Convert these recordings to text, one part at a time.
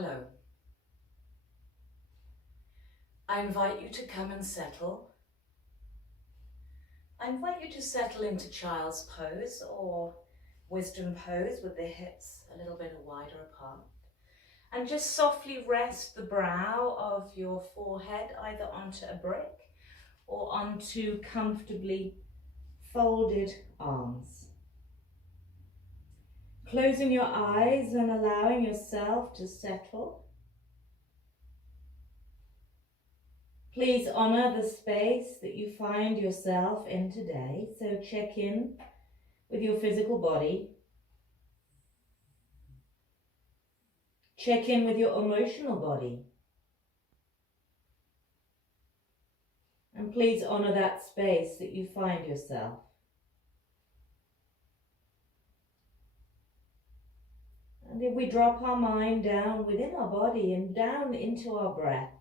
Hello. I invite you to come and settle. I invite you to settle into child's pose or wisdom pose with the hips a little bit wider apart. And just softly rest the brow of your forehead either onto a brick or onto comfortably folded arms. Closing your eyes and allowing yourself to settle. Please honor the space that you find yourself in today. So check in with your physical body. Check in with your emotional body. And please honor that space that you find yourself. And if we drop our mind down within our body and down into our breath,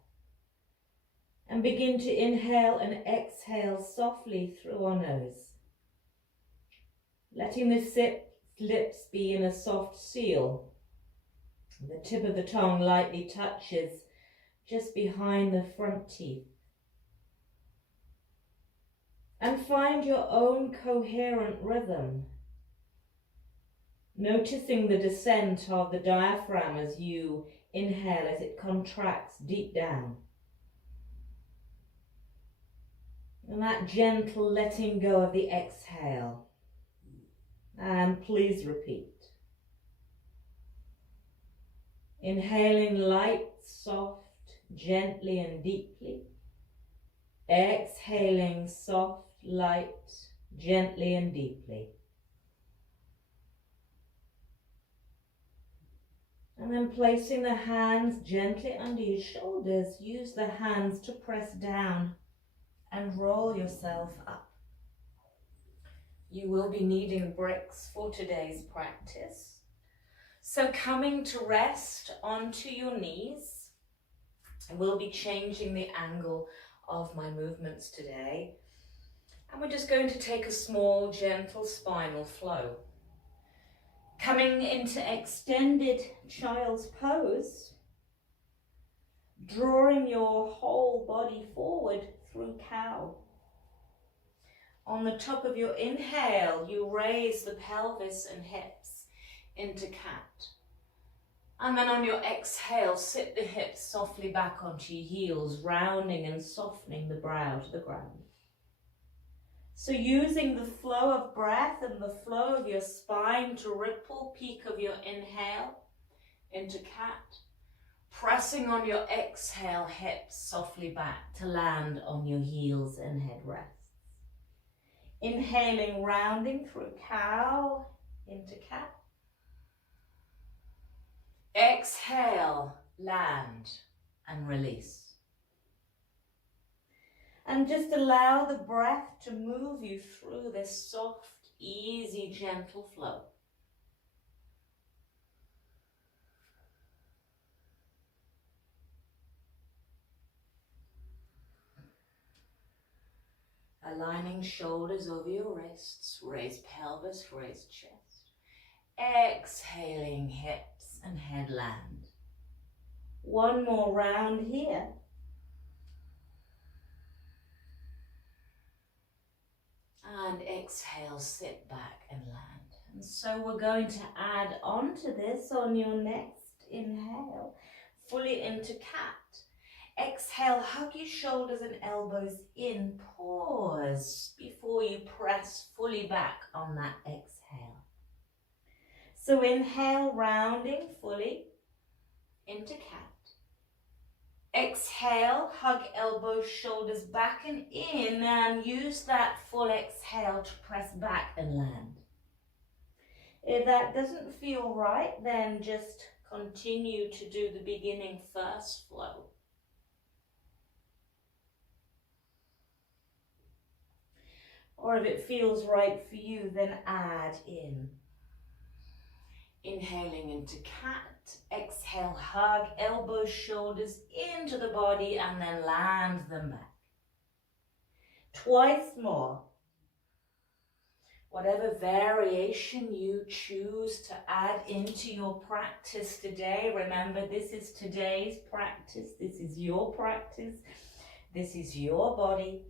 and begin to inhale and exhale softly through our nose, letting the lips be in a soft seal. The tip of the tongue lightly touches just behind the front teeth. And find your own coherent rhythm, noticing the descent of the diaphragm as you inhale, as it contracts deep down. And that gentle letting go of the exhale. And please repeat. Inhaling light, soft, gently and deeply. Exhaling soft, light, gently and deeply. And then placing the hands gently under your shoulders, use the hands to press down and roll yourself up. You will be needing bricks for today's practice. So coming to rest onto your knees, I will be changing the angle of my movements today. And we're just going to take a small, gentle spinal flow. Coming into extended child's pose, drawing your whole body forward through cow. On the top of your inhale, you raise the pelvis and hips into cat. And then on your exhale, sit the hips softly back onto your heels, rounding and softening the brow to the ground. So using the flow of breath and the flow of your spine to ripple, peak of your inhale into cat, pressing on your exhale, hips softly back to land on your heels and head rests. Inhaling, rounding through cow into cat. Exhale, land and release. And just allow the breath to move you through this soft, easy, gentle flow. Aligning shoulders over your wrists, raise pelvis, raise chest. Exhaling hips and head land. One more round here. And exhale, sit back and land. And so we're going to add on to this on your next inhale, fully into cat. Exhale, hug your shoulders and elbows in. Pause before you press fully back on that exhale. So inhale, rounding fully into cat. Exhale, hug elbows, shoulders back and in, and use that full exhale to press back and land. If that doesn't feel right, then just continue to do the beginning first flow. Or if it feels right for you, then add in. Inhaling into cat. Exhale, hug elbows, shoulders into the body and then land them back. Twice more. Whatever variation you choose to add into your practice today, remember this is today's practice, this is your practice, this is your body.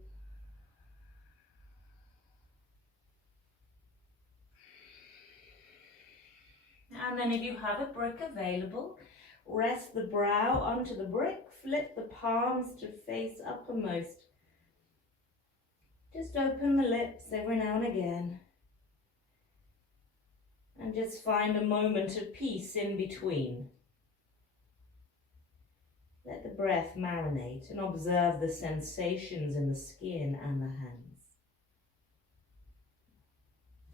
And then if you have a brick available, rest the brow onto the brick, flip the palms to face uppermost. Just open the lips every now and again. And just find a moment of peace in between. Let the breath marinate and observe the sensations in the skin and the hands.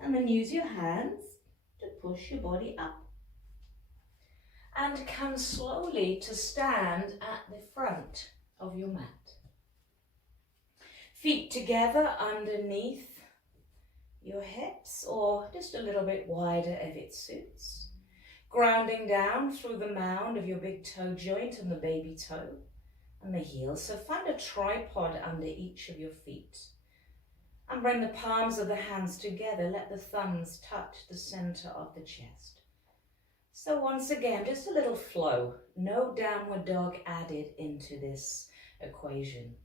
And then use your hands to push your body up. And come slowly to stand at the front of your mat. Feet together underneath your hips, or just a little bit wider if it suits. Grounding down through the mound of your big toe joint and the baby toe and the heel. So find a tripod under each of your feet. And bring the palms of the hands together. Let the thumbs touch the center of the chest. So once again, just a little flow. No downward dog added into this equation.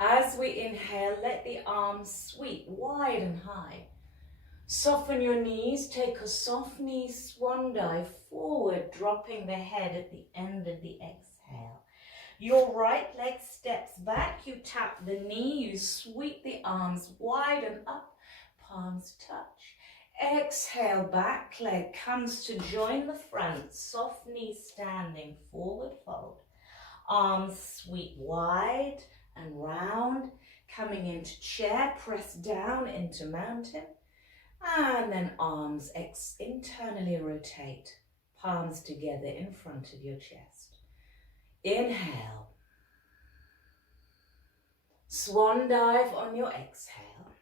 As we inhale, let the arms sweep wide and high. Soften your knees, take a soft knee swan dive forward, dropping the head at the end of the exhale. Your right leg steps back, you tap the knee, you sweep the arms wide and up, palms touch. Exhale, back leg comes to join the front, soft knee standing, forward fold. Arms sweep wide and round, coming into chair, press down into mountain. And then arms internally rotate, palms together in front of your chest. Inhale. Swan dive on your exhale.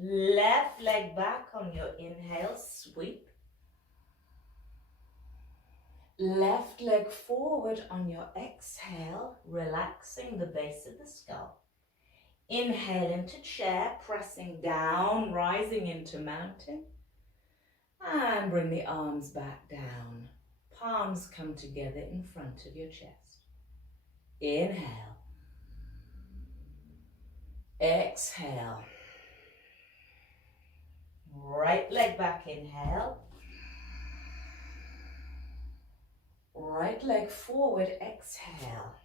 Left leg back on your inhale, sweep. Left leg forward on your exhale, relaxing the base of the skull. Inhale into chair, pressing down, rising into mountain. And bring the arms back down. Palms come together in front of your chest. Inhale. Exhale. Right leg back, inhale. Right leg forward, exhale.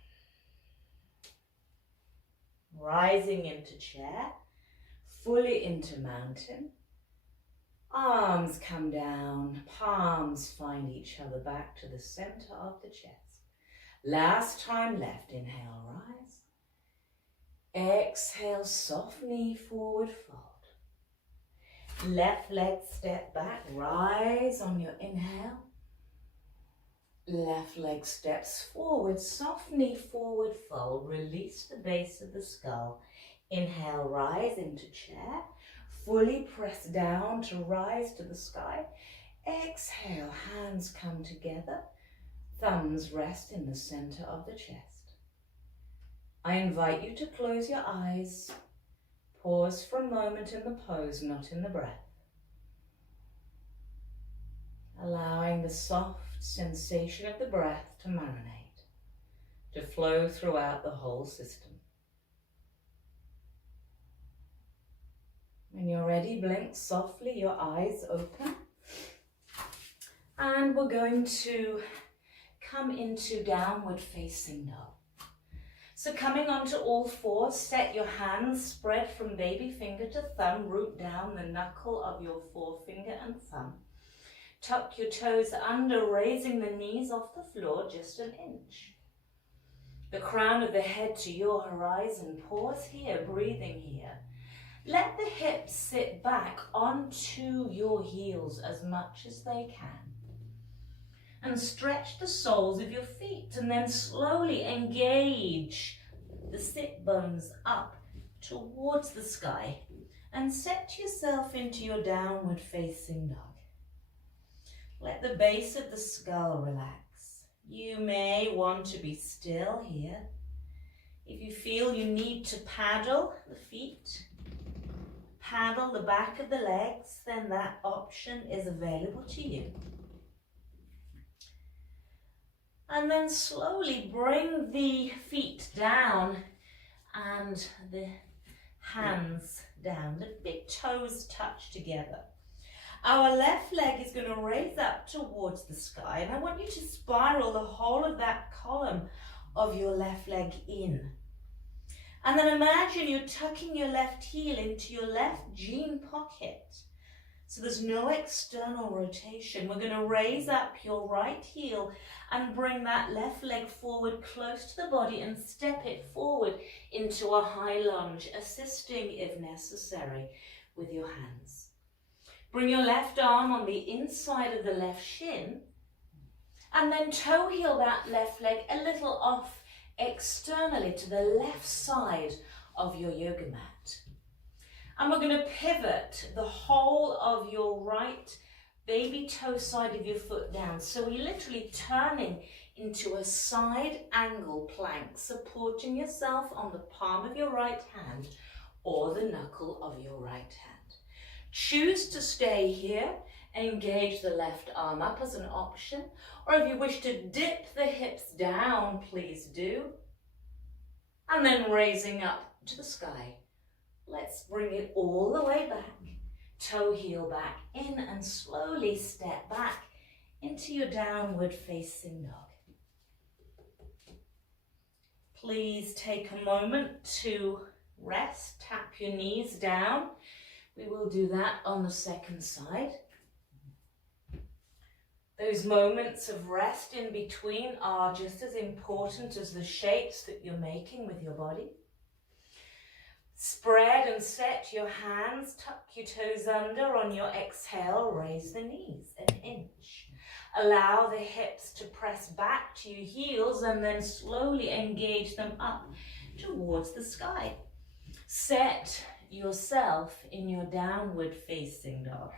Rising into chair, fully into mountain. Arms come down, palms find each other back to the center of the chest. Last time left, inhale, rise. Exhale, soft knee forward fold. Left leg step back, rise on your inhale. Left leg steps forward, soft knee forward fold, release the base of the skull. Inhale, rise into chair, fully press down to rise to the sky. Exhale, hands come together, thumbs rest in the center of the chest. I invite you to close your eyes, pause for a moment in the pose, not in the breath. Allowing the soft sensation of the breath to marinate, to flow throughout the whole system. When you're ready, blink softly, your eyes open. And we're going to come into downward facing dog. So coming onto all fours, set your hands spread from baby finger to thumb, root down the knuckle of your forefinger and thumb. Tuck your toes under, raising the knees off the floor just an inch. The crown of the head to your horizon. Pause here, breathing here. Let the hips sit back onto your heels as much as they can. And stretch the soles of your feet, and then slowly engage the sit bones up towards the sky and set yourself into your downward facing dog. Let the base of the skull relax. You may want to be still here. If you feel you need to paddle the feet, paddle the back of the legs, then that option is available to you. And then slowly bring the feet down and the hands down. The big toes touch together. Our left leg is going to raise up towards the sky, and I want you to spiral the whole of that column of your left leg in. And then imagine you're tucking your left heel into your left jean pocket. So there's no external rotation. We're going to raise up your right heel and bring that left leg forward close to the body and step it forward into a high lunge, assisting if necessary with your hands. Bring your left arm on the inside of the left shin and then toe heel that left leg a little off externally to the left side of your yoga mat. And we're going to pivot the whole of your right baby toe side of your foot down. So we're literally turning into a side angle plank, supporting yourself on the palm of your right hand or the knuckle of your right hand. Choose to stay here, engage the left arm up as an option, or if you wish to dip the hips down, please do. And then raising up to the sky. Let's bring it all the way back, toe heel back in and slowly step back into your downward facing dog. Please take a moment to rest, tap your knees down. We will do that on the second side. Those moments of rest in between are just as important as the shapes that you're making with your body. Spread and set your hands, tuck your toes under. On your exhale, raise the knees an inch. Allow the hips to press back to your heels and then slowly engage them up towards the sky. Set yourself in your downward facing dog.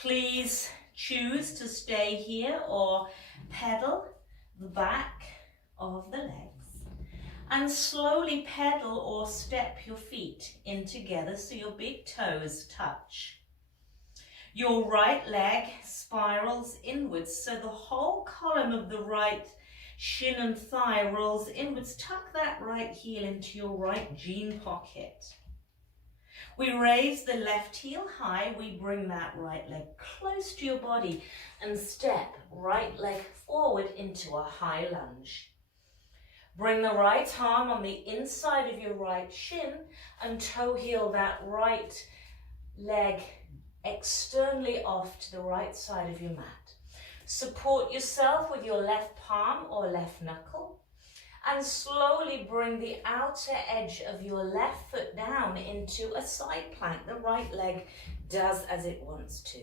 Please choose to stay here or pedal the back of the legs. And slowly pedal or step your feet in together so your big toes touch. Your right leg spirals inwards, so the whole column of the right shin and thigh rolls inwards. Tuck that right heel into your right jean pocket. We raise the left heel high, we bring that right leg close to your body and step right leg forward into a high lunge. Bring the right arm on the inside of your right shin and toe heel that right leg externally off to the right side of your mat. Support yourself with your left palm or left knuckle and slowly bring the outer edge of your left foot down into a side plank. The right leg does as it wants to.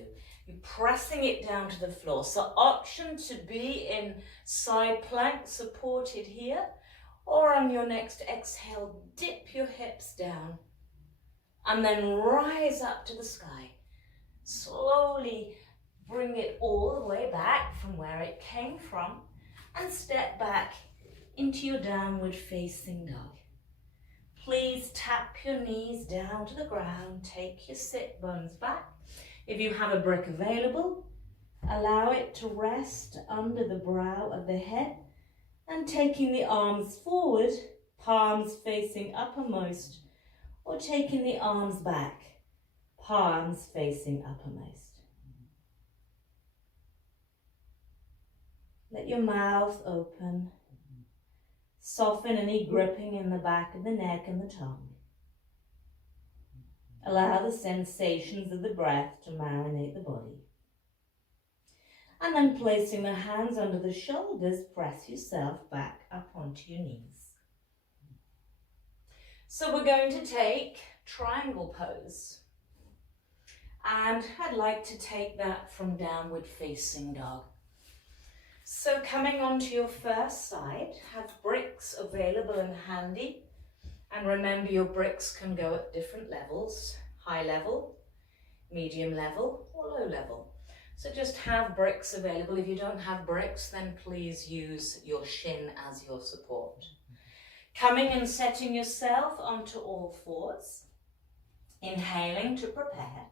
You're pressing it down to the floor. So option to be in side plank supported here, or on your next exhale, dip your hips down and then rise up to the sky. Slowly bring it all the way back from where it came from and step back into your downward facing dog. Please tap your knees down to the ground, take your sit bones back. If you have a brick available, allow it to rest under the brow of the head and taking the arms forward, palms facing uppermost, or taking the arms back, palms facing uppermost. Let your mouth open. Soften any gripping in the back of the neck and the tongue. Allow the sensations of the breath to marinate the body. And then placing the hands under the shoulders, press yourself back up onto your knees. So we're going to take triangle pose. And I'd like to take that from downward facing dog. So coming onto your first side, have bricks available and handy. And remember, your bricks can go at different levels, high level, medium level, or low level. So just have bricks available. If you don't have bricks, then please use your shin as your support. Coming and setting yourself onto all fours. Inhaling to prepare.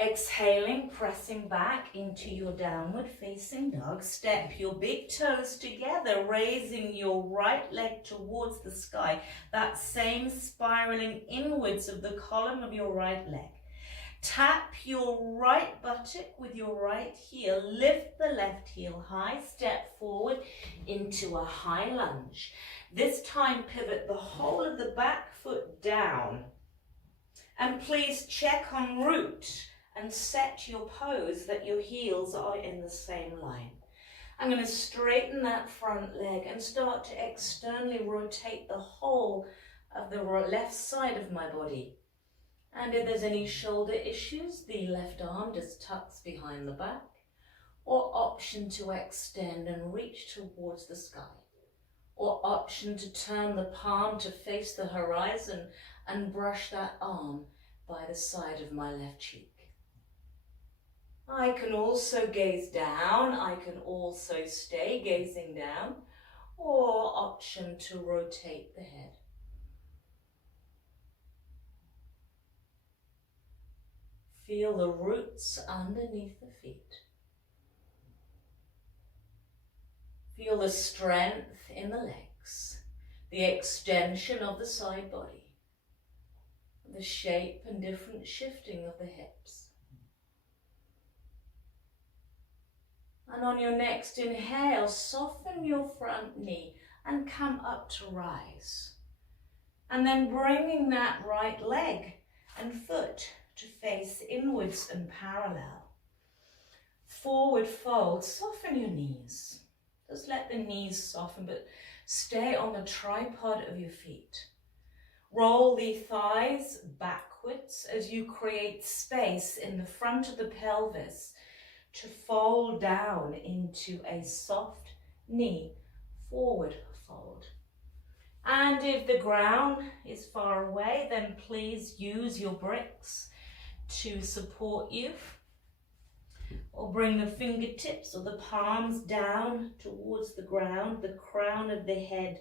Exhaling, pressing back into your downward facing dog. Step your big toes together, raising your right leg towards the sky. That same spiraling inwards of the column of your right leg. Tap your right buttock with your right heel. Lift the left heel high. Step forward into a high lunge. This time pivot the whole of the back foot down. And please check en route and set your pose that your heels are in the same line. I'm going to straighten that front leg and start to externally rotate the whole of the left side of my body. And if there's any shoulder issues, the left arm just tucks behind the back, or option to extend and reach towards the sky, or option to turn the palm to face the horizon and brush that arm by the side of my left cheek. I can also gaze down, I can also stay gazing down, or option to rotate the head. Feel the roots underneath the feet. Feel the strength in the legs, the extension of the side body, the shape and different shifting of the hips. And on your next inhale, soften your front knee and come up to rise. And then bringing that right leg and foot to face inwards and parallel. Forward fold, soften your knees. Just let the knees soften, but stay on the tripod of your feet. Roll the thighs backwards as you create space in the front of the pelvis to fold down into a soft knee forward fold. And if the ground is far away, then please use your bricks to support you, or bring the fingertips or the palms down towards the ground, the crown of the head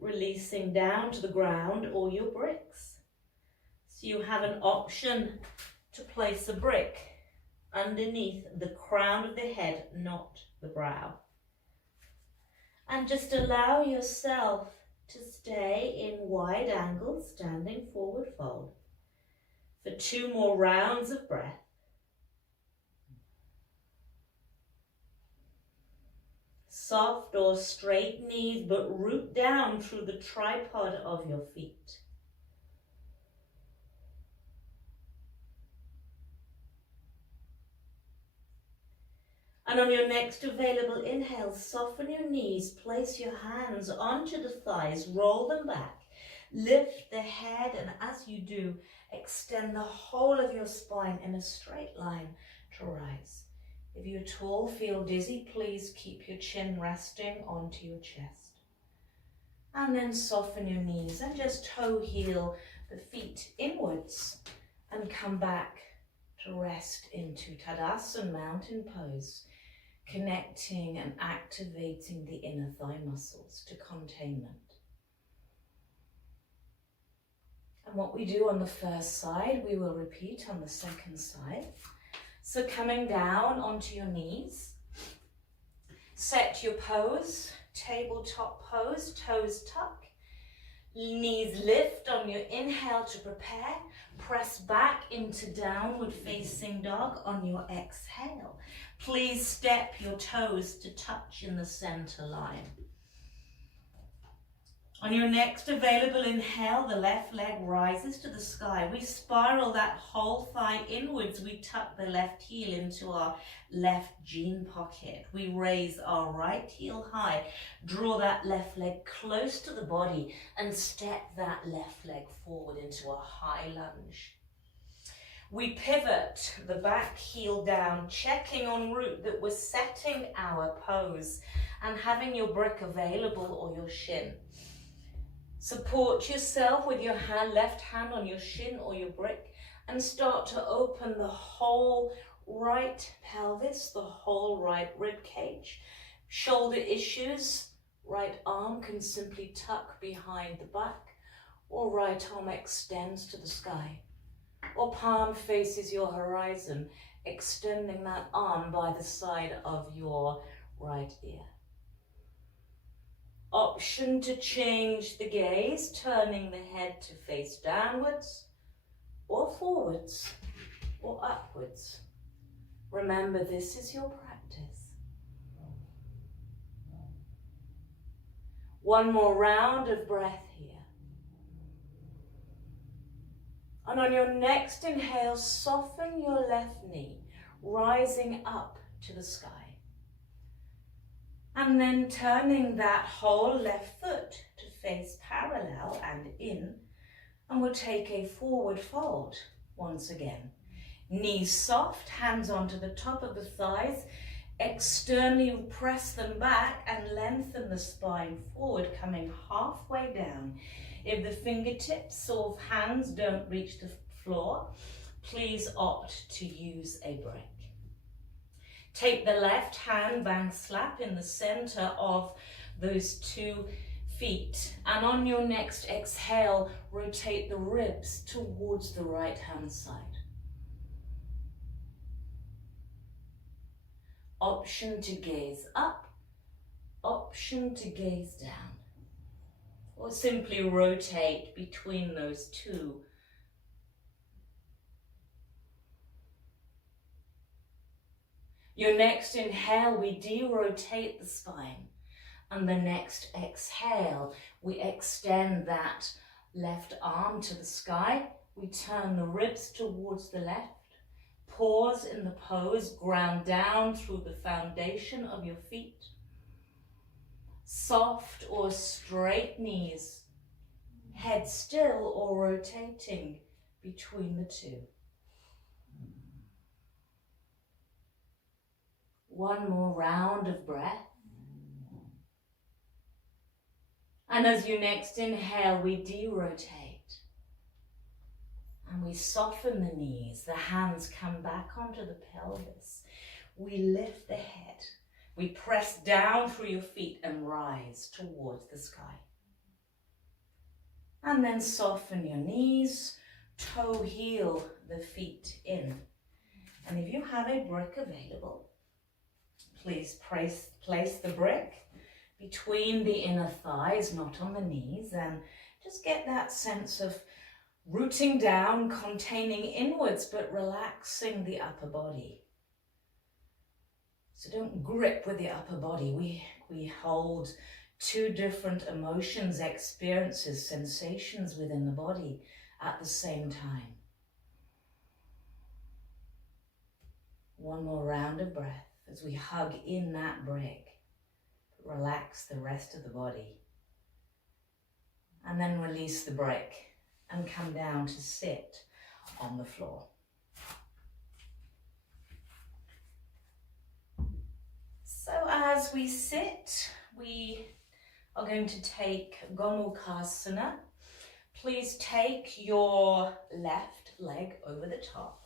releasing down to the ground, or your bricks. So you have an option to place a brick underneath the crown of the head, not the brow. And just allow yourself to stay in wide angle standing forward fold for 2 more rounds of breath. Soft or straight knees, but root down through the tripod of your feet. And on your next available inhale, soften your knees, place your hands onto the thighs, roll them back, lift the head, and as you do, extend the whole of your spine in a straight line to rise. If you at all feel dizzy, please keep your chin resting onto your chest. And then soften your knees and just toe heel the feet inwards and come back to rest into Tadasana Mountain Pose, connecting and activating the inner thigh muscles to containment. And what we do on the first side, we will repeat on the second side. So coming down onto your knees, set your pose, tabletop pose, toes tuck, knees lift on your inhale to prepare, press back into downward facing dog on your exhale. Please step your toes to touch in the center line. On your next available inhale, the left leg rises to the sky. We spiral that whole thigh inwards. We tuck the left heel into our left jean pocket. We raise our right heel high, draw that left leg close to the body and step that left leg forward into a high lunge. We pivot the back heel down, checking en route that we're setting our pose and having your brick available or your shin. Support yourself with your left hand on your shin or your brick and start to open the whole right pelvis, the whole right rib cage. Shoulder issues, right arm can simply tuck behind the back, or right arm extends to the sky, or palm faces your horizon, extending that arm by the side of your right ear. Option to change the gaze, turning the head to face downwards, or forwards, or upwards. Remember, this is your practice. One more round of breath here. And on your next inhale, soften your left knee, rising up to the sky. And then turning that whole left foot to face parallel and in, and we'll take a forward fold once again. Knees soft, hands onto the top of the thighs, externally press them back and lengthen the spine forward, coming halfway down. If the fingertips of hands don't reach the floor, please opt to use a break. Take the left hand, bang slap in the center of those 2 feet. And on your next exhale, rotate the ribs towards the right hand side. Option to gaze up, option to gaze down. Or simply rotate between those 2. Your next inhale, we de-rotate the spine. And the next exhale, we extend that left arm to the sky. We turn the ribs towards the left. Pause in the pose, ground down through the foundation of your feet. Soft or straight knees, head still or rotating between the 2. One more round of breath. And as you next inhale, we de-rotate. And we soften the knees. The hands come back onto the pelvis. We lift the head. We press down through your feet and rise towards the sky. And then soften your knees. Toe heel the feet in. And if you have a brick available, please place the brick between the inner thighs, not on the knees, and just get that sense of rooting down, containing inwards, but relaxing the upper body. So don't grip with the upper body. We hold 2 different emotions, experiences, sensations within the body at the same time. One more round of breath as we hug in that brick. Relax the rest of the body. And then release the brick and come down to sit on the floor. So as we sit, we are going to take Gomukhasana. Please take your left leg over the top.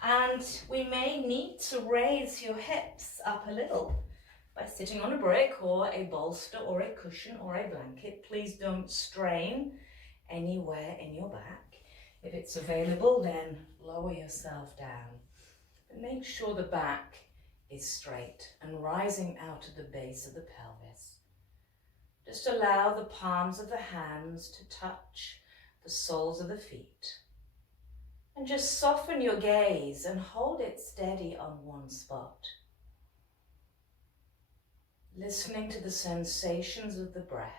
And we may need to raise your hips up a little by sitting on a brick or a bolster or a cushion or a blanket. Please don't strain anywhere in your back. If it's available, then lower yourself down. But make sure the back is straight and rising out of the base of the pelvis. Just allow the palms of the hands to touch the soles of the feet. And just soften your gaze and hold it steady on one spot. Listening to the sensations of the breath.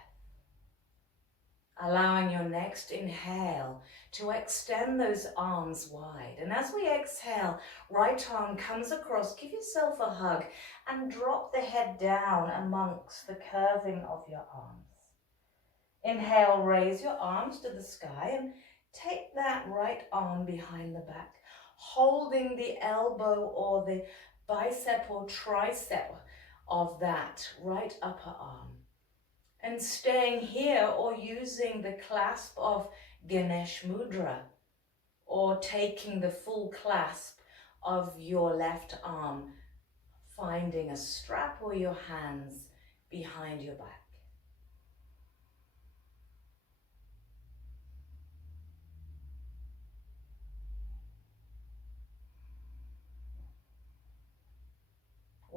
Allowing your next inhale to extend those arms wide. And as we exhale, right arm comes across, give yourself a hug and drop the head down amongst the curving of your arms. Inhale, raise your arms to the sky and take that right arm behind the back, holding the elbow or the bicep or tricep of that right upper arm. And staying here or using the clasp of Ganesh Mudra or taking the full clasp of your left arm, finding a strap or your hands behind your back.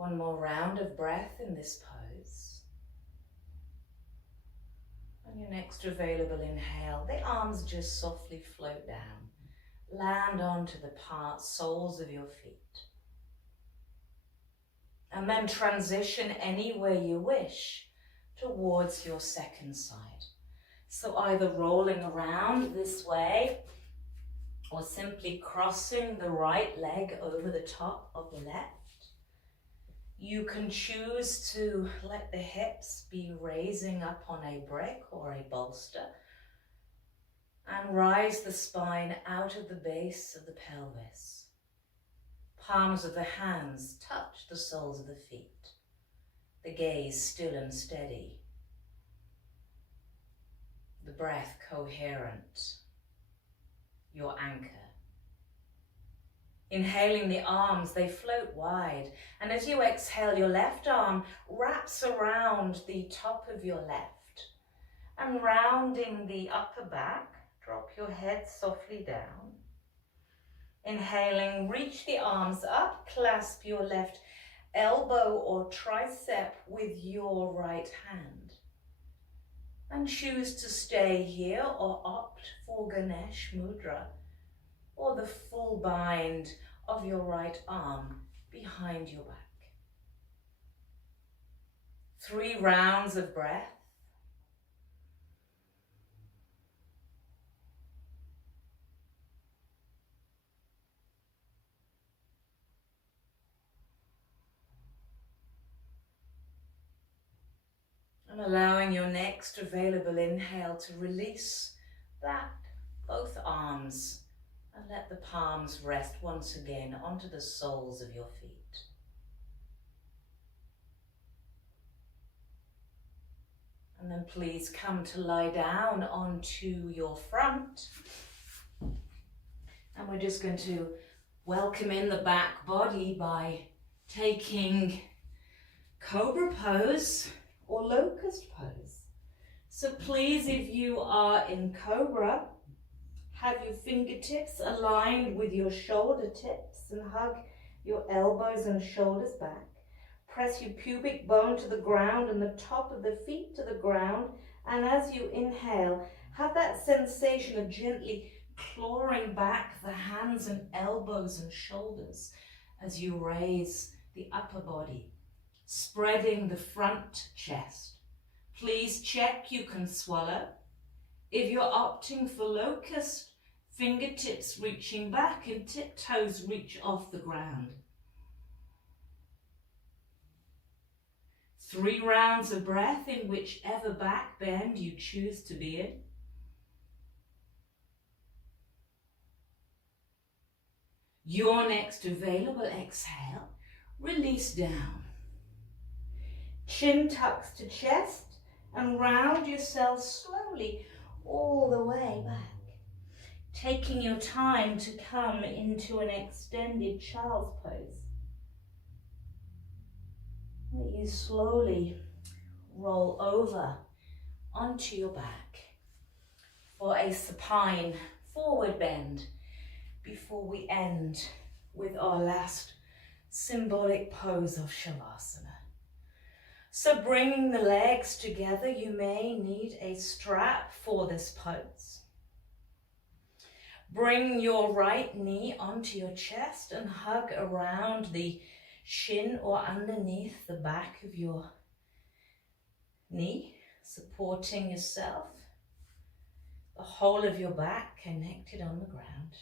One more round of breath in this pose. On your next available inhale, the arms just softly float down. Land onto the soles of your feet. And then transition anywhere you wish towards your second side. So either rolling around this way or simply crossing the right leg over the top of the left. You can choose to let the hips be raising up on a brick or a bolster and rise the spine out of the base of the pelvis. Palms of the hands touch the soles of the feet. The gaze still and steady. The breath coherent. Your anchor. Inhaling the arms, they float wide. And as you exhale, your left arm wraps around the top of your left. And rounding the upper back, drop your head softly down. Inhaling, reach the arms up, clasp your left elbow or tricep with your right hand. And choose to stay here or opt for Ganesh Mudra, or the full bind of your right arm behind your back. 3 rounds of breath. And allowing your next available inhale to release that, both arms, and let the palms rest once again onto the soles of your feet. And then please come to lie down onto your front. And we're just going to welcome in the back body by taking Cobra pose or locust pose. So please, if you are in Cobra, have your fingertips aligned with your shoulder tips and hug your elbows and shoulders back. Press your pubic bone to the ground and the top of the feet to the ground. And as you inhale, have that sensation of gently clawing back the hands and elbows and shoulders as you raise the upper body, spreading the front chest. Please check you can swallow. If you're opting for locust, fingertips reaching back and tiptoes reach off the ground. 3 rounds of breath in whichever back bend you choose to be in. Your next available exhale, release down. Chin tucks to chest and round yourself slowly all the way back. Taking your time to come into an extended child's pose. Let you slowly roll over onto your back for a supine forward bend before we end with our last symbolic pose of Shavasana. So bringing the legs together, you may need a strap for this pose. Bring your right knee onto your chest and hug around the shin or underneath the back of your knee, supporting yourself. The whole of your back connected on the ground.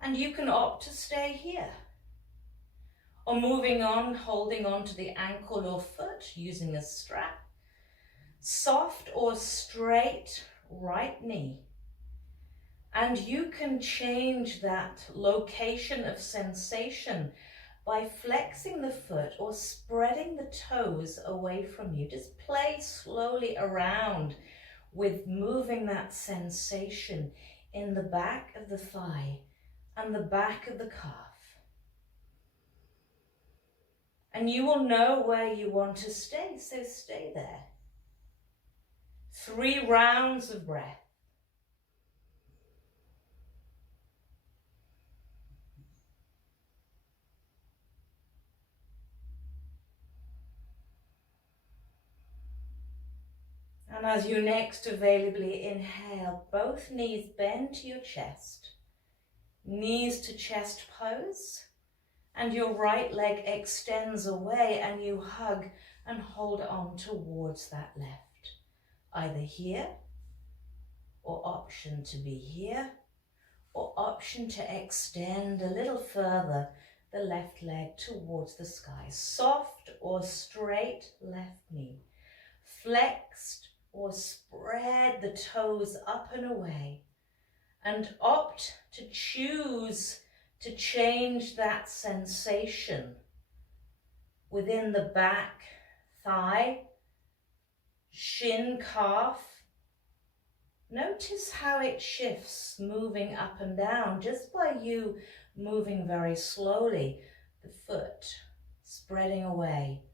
And you can opt to stay here. Or moving on, holding on to the ankle or foot using a strap. Soft or straight right knee. And you can change that location of sensation by flexing the foot or spreading the toes away from you. Just play slowly around with moving that sensation in the back of the thigh and the back of the calf. And you will know where you want to stay, so stay there. 3 rounds of breath. And as you next availably inhale, both knees bend to your chest, knees to chest pose, and your right leg extends away and you hug and hold on towards that left. Either here, or option to be here, or option to extend a little further the left leg towards the sky. Soft or straight left knee. Flexed or spread the toes up and away. And opt to choose to change that sensation within the back, thigh, shin, calf. Notice how it shifts, moving up and down, just by you moving very slowly, the foot spreading away.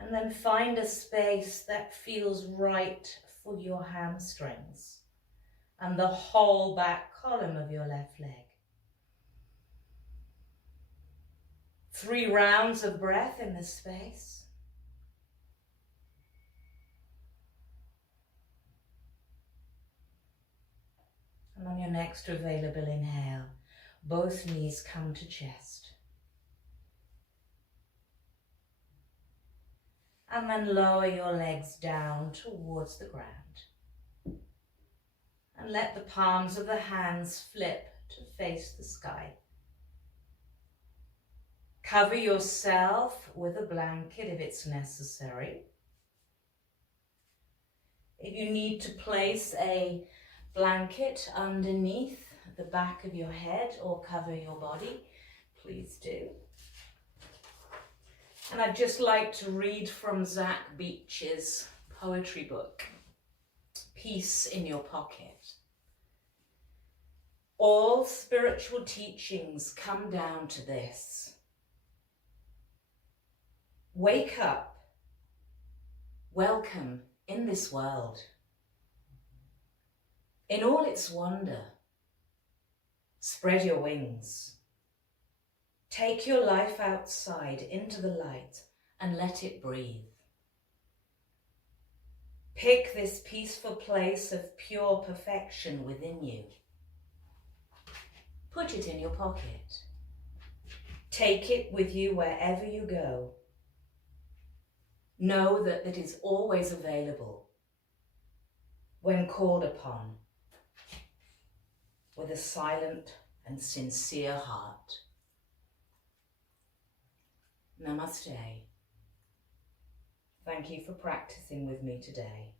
And then find a space that feels right for your hamstrings and the whole back column of your left leg. 3 rounds of breath in this space. And on your next available inhale, both knees come to chest. And then lower your legs down towards the ground. And let the palms of the hands flip to face the sky. Cover yourself with a blanket if it's necessary. If you need to place a blanket underneath the back of your head or cover your body, please do. And I'd just like to read from Zach Beach's poetry book, Peace in Your Pocket. All spiritual teachings come down to this. Wake up. Welcome in this world. In all its wonder, spread your wings. Take your life outside into the light and let it breathe. Pick this peaceful place of pure perfection within you. Put it in your pocket. Take it with you wherever you go. Know that it is always available when called upon with a silent and sincere heart. Namaste. Thank you for practicing with me today.